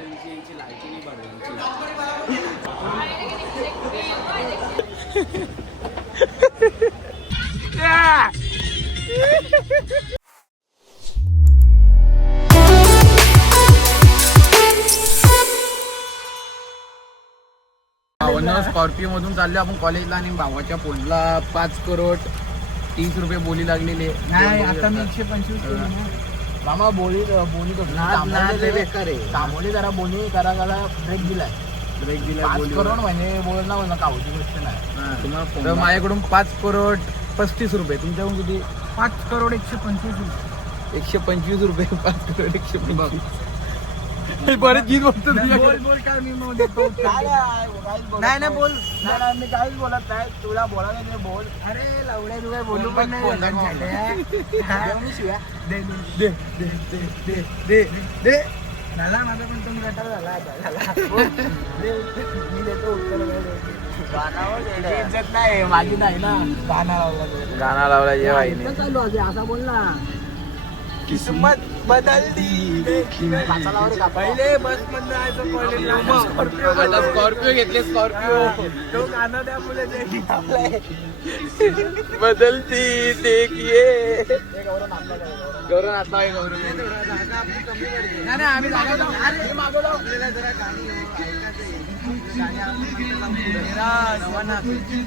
लायकी स्कॉर्पिओ मधून चाललो आपण कॉलेजला आणि भावाच्या फोनला 5 करोड 30 रुपये बोली लागलेली नाही. आता मी 125 मामा बोली तांबोली जरा बोली करा ब्रेक दिलाय 5 करोड म्हणजे बोलणं कावची गोष्ट नाही. तर माझ्याकडून 5 करोड 35 रुपये, तुमच्याकडून किती? 5 करोड 125 125 रुपये 5 करोड 125. बरेच जीत बघतो बोल काय मी देतो. नाही नाही बोल. नाही मी काहीच बोलत नाही, तुला बोलायला नाही बोल. अरे लवड्या तू काय बोलू पण नाही. दे झाला माझा पण तुम्ही गटार झाला मी देतो उत्तर. इज्जत नाही माझी नाही ना. गाणा लावला जेव्हा चालू असा बोल ना. किस्मत बदलली. पहिले बस मधून जायचं कॉलेजला. स्कॉर्पिओ घेतले. स्कॉर्पिओ तो गाणं द्या मुले बदलती देखिए. गौरव आता आहे. गौरव नाही आम्ही मागवलं आपल्याला जरा गाणी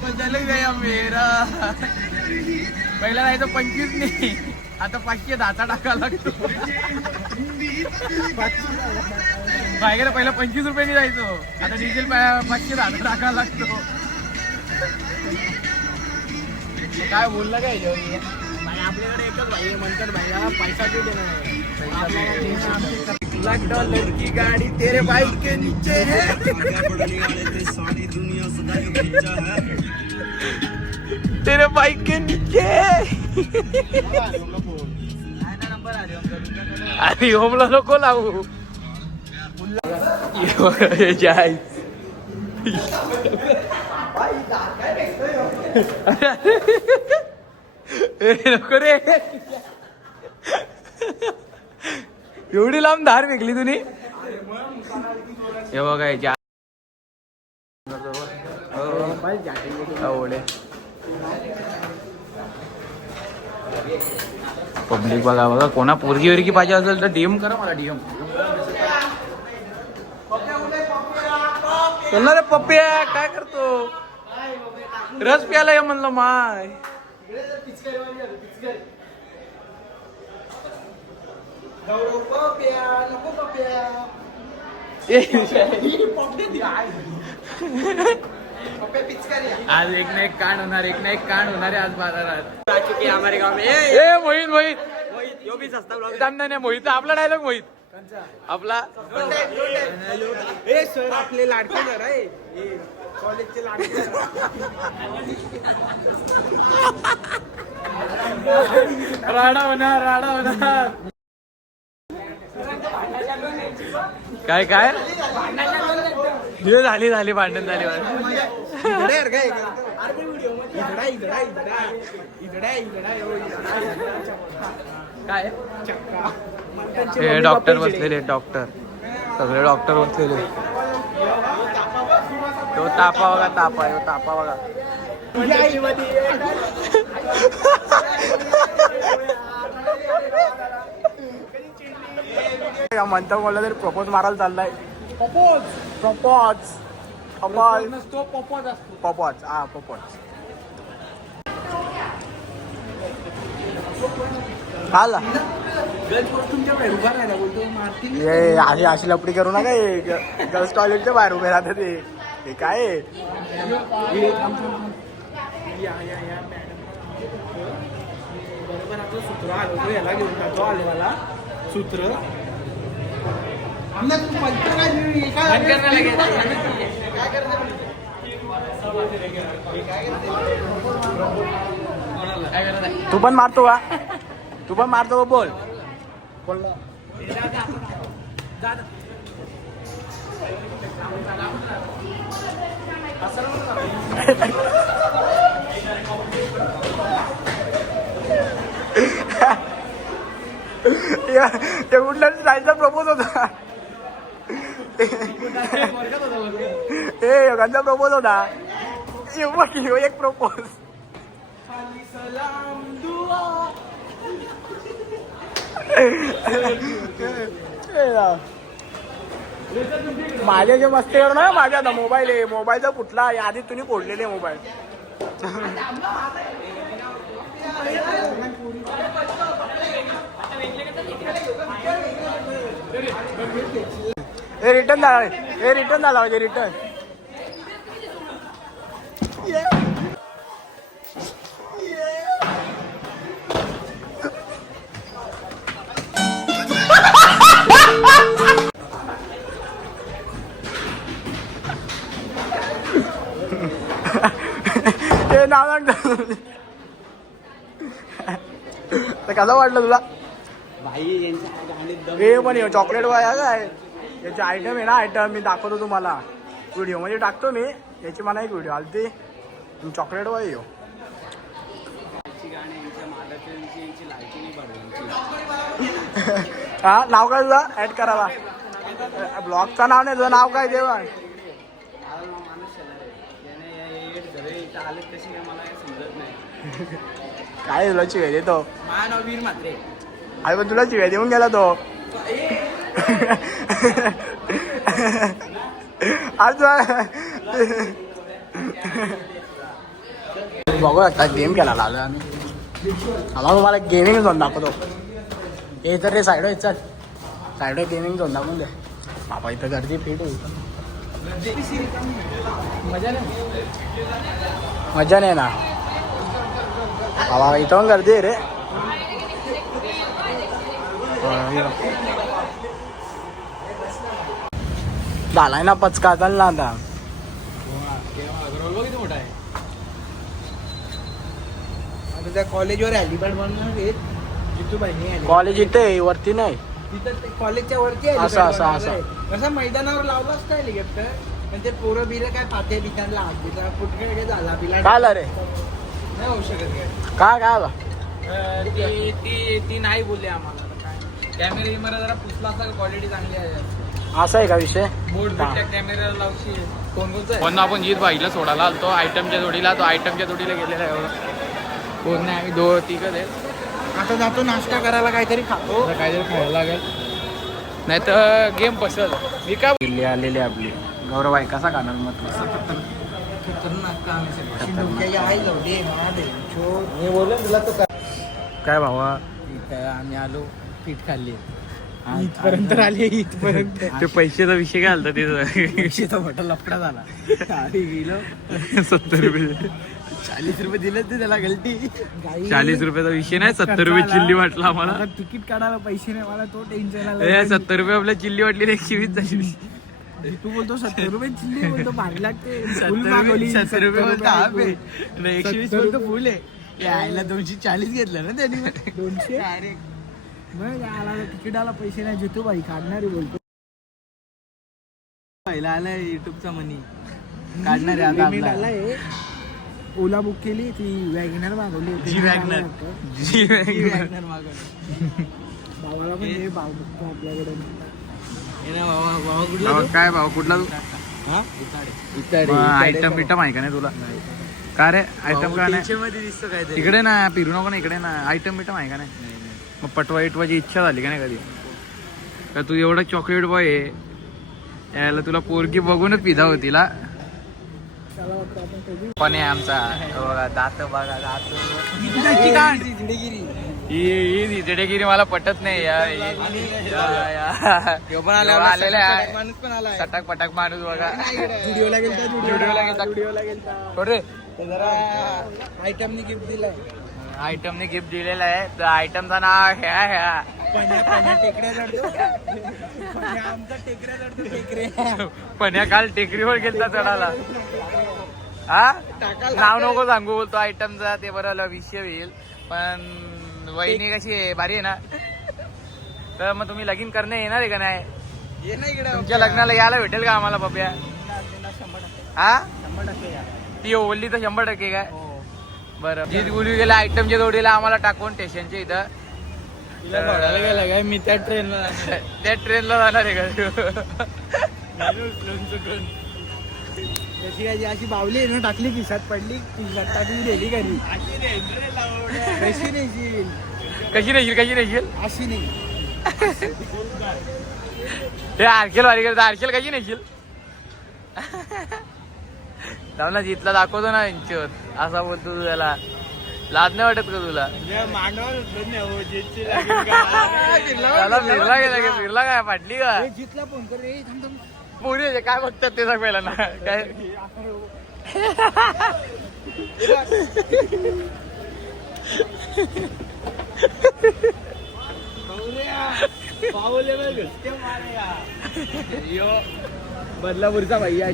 बदल गया मेरा. पहिला जायचं 25 नाही, आता 510 टाका लागतो. बायकडे पहिला 25 रुपयांनी जायचो, आता डिझेल 510 टाका लागतो. काय बोललं काय आपल्याकडे एकच भाई म्हणतात भाईला पैसा दे देणार. $1,00,000 की गाडी तेरे बाइक के नीचे है. तेरे बाइक के नीचे. अरे होमला नको लावू. जाय नको रे. एवढी लांब धार फेकली तुम्ही. हे बघा याच्या पब्लिक बघा बघा. कोणा पोरगी वरगी पाहिजे असेल तर डीएम करा मला. डीएम चल ना रे पप्प्या. काय करतो? रस प्यायला म्हणलं माय. आज एक ना एक कांड होणार. एक ना एक कांड होणार आहे आज बाजारात. हमारे गाव में ए मोहित यो भी सस्ता ब्लॉग. नाही मोहित आपला डायलॉग. मोहित आपला ए सर आपले लाडके जरा आहे कॉलेजचे लाडके. राडा होणार. काय झाली भांडण झाली. काय हे डॉक्टर बसलेले. डॉक्टर सगळे डॉक्टर बसलेले. तो तापा बघा. म्हणता बोलला तरी प्रपोज मारायला चाललाय. प्रपोज आला. अशी लपडी करू नका. गर्ल्स टॉयलेटच्या बाहेर उभे राहतात ते काय. बरोबर आपलं सूत्र आलो याला घेऊन जातो. आले मला सूत्र तू पण मारतो का? बोल. कुठल्या जायचा प्रपोज होता. ए योगांचा प्रपोज होता एक प्रपोज माझ्या जे मस्ती करू ना माझ्या आता मोबाईल आहे मोबाईलचा कुठला आधी तुम्ही फोडलेले मोबाईल हे रिटर्न झाला हे रिटर्न झाला म्हणजे रिटर्न ते नाव तर कसं वाटलं तुला हे पण चॉकलेट वाया काय याचे आयटम आहे ना आयटम मी दाखवतो तुम्हाला व्हिडिओ मध्ये टाकतो मी याची मला एक व्हिडिओ आलती चॉकलेट वाय येऊ हा नाव काय तुझं ऍड करायला ब्लॉगचं नाव नाही तुझं नाव काय देवा काय तुला चिवे देतो वीर मात्रे अरे पण तुला चिवे देऊन गेला तो बघू आता गेम केला लागलो आम्ही आम्हाला तुम्हाला गेमिंग झोन दाखवतो हे तर रे साईड चल साईड गेमिंग झोन दाखवून दे बाबा इथं गर्दी फिट होईल मजा नाही ना बाबा इथं पण गर्दी आहे रे झालाय ना पचका चाल ना आता मोठा आहे आता त्या कॉलेजवर हॅलिपॅड बनवणार जितूबाई कॉलेज इथे वरती नाही तिथं कॉलेजच्या वरती कसं मैदानावर लावलाच काय हेलिकॉप्टर पण ते पोरं बिरं काय पाते बितांना हात बिता कुठे काय झाला बिला काय आला रे नाही होऊ शकत काय काय आला ती नाही बोलली आम्हाला कॅमेरा विमेरा जरा पुसला असता क्वालिटी चांगली आहे असा आहे का विषय बोर्ड कॅमेरा लावशी पण आपण जीत बाईला सोडायला आलतो आयटमच्या जोडीला तो आयटमच्या जोडीला गेलेला आहे कोण नाही आम्ही तिघं आहेत आता जातो नाश्ता करायला काहीतरी खातो काहीतरी खायला लागेल नाही तर गेम पसल मी का दिल्ली आलेली आपली गौरव आहे कसा खाणार मग खतरनाक काम मी बोललो तुला तर काय भावा इथं आम्ही आलो पीठ खाल्ली इथपर्यंत आले इथपर्यंत ते पैशाचा विषय काय आलता तिथं पैशाचा मोठा लफडा झाला गेलो 70 रुपये 40 रुपये दिले ते त्याला गलती 40 रुपयाचा विषय नाही 70 रुपये चिल्ली वाटला आम्हाला तिकीट काढायला पैसे नाही मला तो टेन्शन आला 70 रुपये आपल्या चिल्ली वाटली 120 झाली तू बोलतो 70 रुपये चिल्ली बोलतो भारी लागते 70 रुपये बोलतो हा पे 120 बोलतो फुल आहे यायला 240 घेतलं ना त्यांनी 200 डायरेक्ट मग आला तिकीटाला पैसे नाही जितू भाई काढणारे बोलतो पहिला आलाय युट्यूबचा मनी काढणारे आता आलाय ओला बुक केली ती वॅगनर मागवली जी वॅगनर मागवली भावाला पण हे भाव बघतो आपल्याकडे काय भाऊ कुठला तू आयटम बिटम आहे का नाही तुला का रे आयटम का नाही इकडे ना फिरू नको ना इकडे ना आयटम बिटम आहे का नाही मग पटवा इटवाची इच्छा झाली का नाही कधी का तू एवढा चॉकलेट बॉय आहे यायला तुला पोरगी बघूनच पिधा होतीला पण आहे आमचा बघा दात बघा दात ही जिडेगिरी मला पटत नाही आलेला आहे सटाक पटाक माणूस बघा व्हिडिओला कुठे आयटमनी गिफ्ट दिलाय आयटमने गिफ्ट दिलेला आहे तर आयटमचं नाव ह्या पण्या काल टेकडीवर गेलता चढाला हा नाव नको सांगू बोलतो आयटमचा ते बरं विषय होईल पण वहिनी कशी आहे भारी आहे ना तर मग तुम्ही लगीन करणे येणार आहे का नाही तुमच्या लग्नाला यायला भेटेल का आम्हाला पप्या हा ती बोलली तर 100% काय बरं जी बोलवी गेल्या आयटमच्या जोडीला आम्हाला टाकून स्टेशनच्या इथं गेला काय मी त्या ट्रेनला त्या ट्रेनला जाणार आहे का कशी काय अशी बावली ना टाकली खिशात पडली खिशात टाकली गेली घरी कशी नाही कशी नेशील अशी नाही हे आरखेल वारी करता आरखेल कशी नेशील जाऊ ना जितला दाखवतो ना इंचवर असा बोलतो तू त्याला लाज नाही वाटत का तुला त्याला फिरला काय फाटली का जितला फोन कर रे थांब थांब पुढे काय बघतात ते सांग पहिला ना काय बदलापूरचा भैया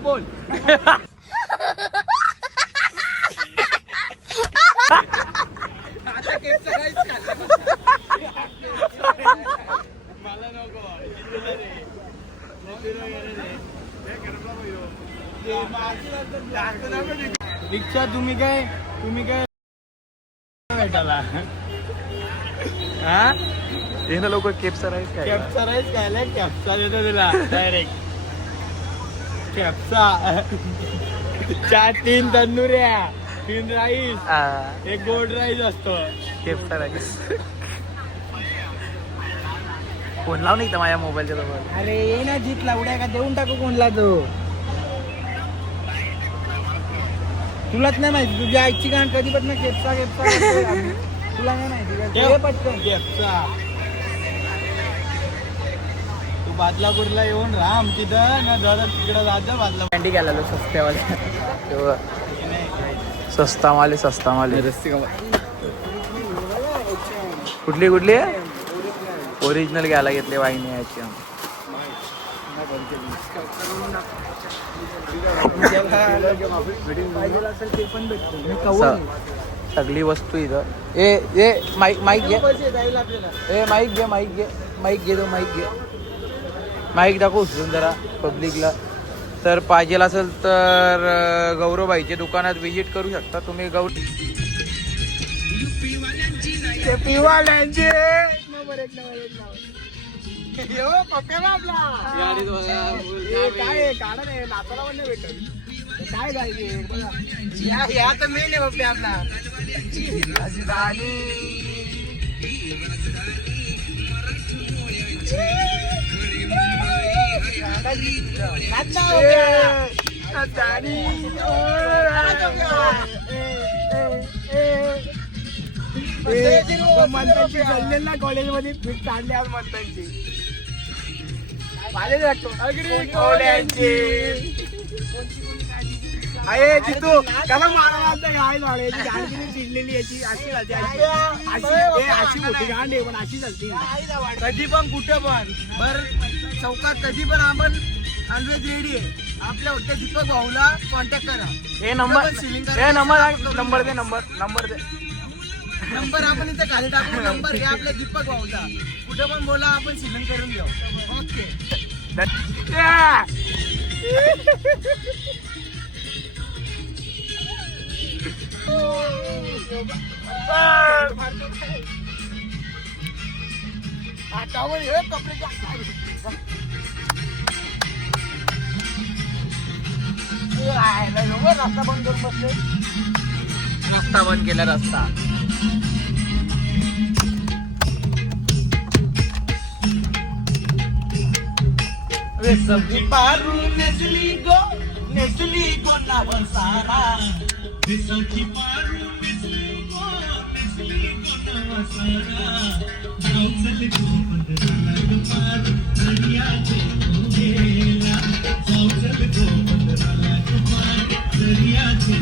बोल रिक्षा तुम्ही काय भेटाला हा हे ना लोक केपचा राईस काय कॅप्चा राईस खायला कॅप्चा देतो तुला डायरेक्ट कॅप्चा 3 तंदुऱ्या 3 राईस एक गोड राईस असतो केपचा राईस फोन लाव नाही तर माझ्या मोबाईलच्या जवळ अरे ये ना जितला उड्या का देऊन टाकू कोणला तो तुलाच नाही माहिती तुझ्या आईची गाण कधी पण केपचा तुला नाही माहिती का पटकन केपचा तू बादलापूरला येऊन राम तिथं ना दादा तिकडं जात बादला कॅन्डी गेलेलो सस्त्यावाले सस्ता माले कुठली ओरिजिनल घ्यायला घेतले वाहिनी याची सगळी वस्तू इथं ए माईक घे माईक दाखव उचलून जरा पब्लिकला तर पाहिजे असेल तर गौरवभाईच्या दुकानात व्हिजिट करू शकता तुम्ही काय काढा नाही नाचाला पण नाही भेटल काय जायचे या तर मेन आहे बापे आपला मंथनची चाललेल ना कॉलेजमध्ये फिट काढले आज मंथनची अरे जितू त्याला मारा चिडलेली याची अशी मोठी गांड आहे पण अशी चालती कधी पण कुठं पण बर चौकात कधी पण आपण ऑलवेज रेडी आहे आपल्या होत्या दीपक भाऊला कॉन्टॅक्ट करा हे नंबर आपण इथे खाली टाकू नंबर घ्या आपल्या दीपक भाऊचा कुठं पण बोला आपण सिलिंग करून देऊ ओके रस्ता बंद करून बसले रस्ता बंद केला रस्ता सब्जी पारू नेसली गो नावर सारा सब्जी पारू नेसली गो नावर सारा चल गो पंधराला पारू दरियाचे गेला चल गो पंधराला पारू दरियाचे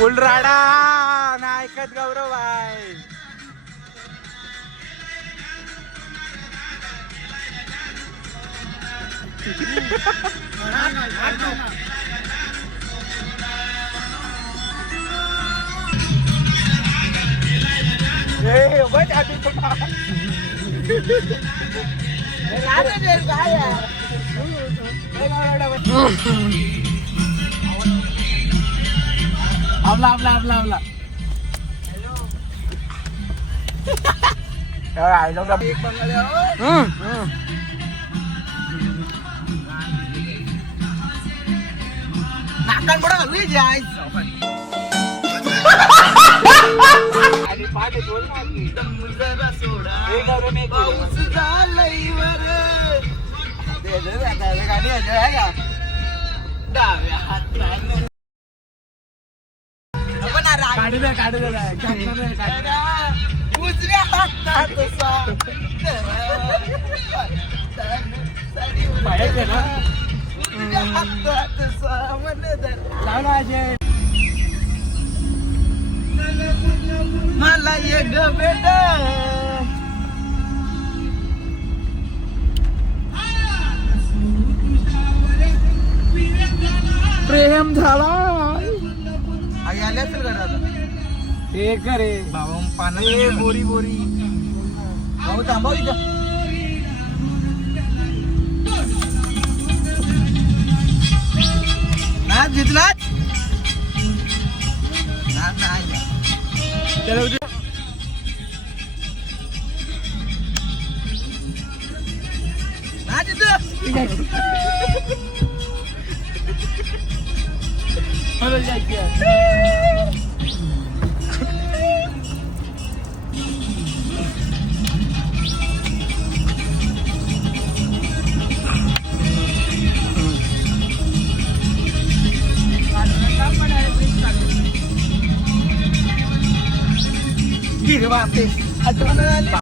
फुल राडा ना ऐकत गौरव भाई. आपला आपला आपला आपला एक बंगाली आहो. नाकान पुढे घालू यायची आई. आणि पाठ बोल ना आपली. जरा सोडा हे करून एक पाऊस झालंय वर. गाणी आहे का डाव्या हातानं काढू दे काढू दे काढू दे. उजव्या हातात पाहिजे ना उजव्या हातात सावन लाव ना अजय. मला ये ग बेटा प्रेम झाला आई आले असेल घरात. हे करे भाऊ पानं बोरी बोरी भाऊ थांबव इथं. ना जितलात ना नाही चलो ना जित मला जायचं. हिरवा ते आठवण आली.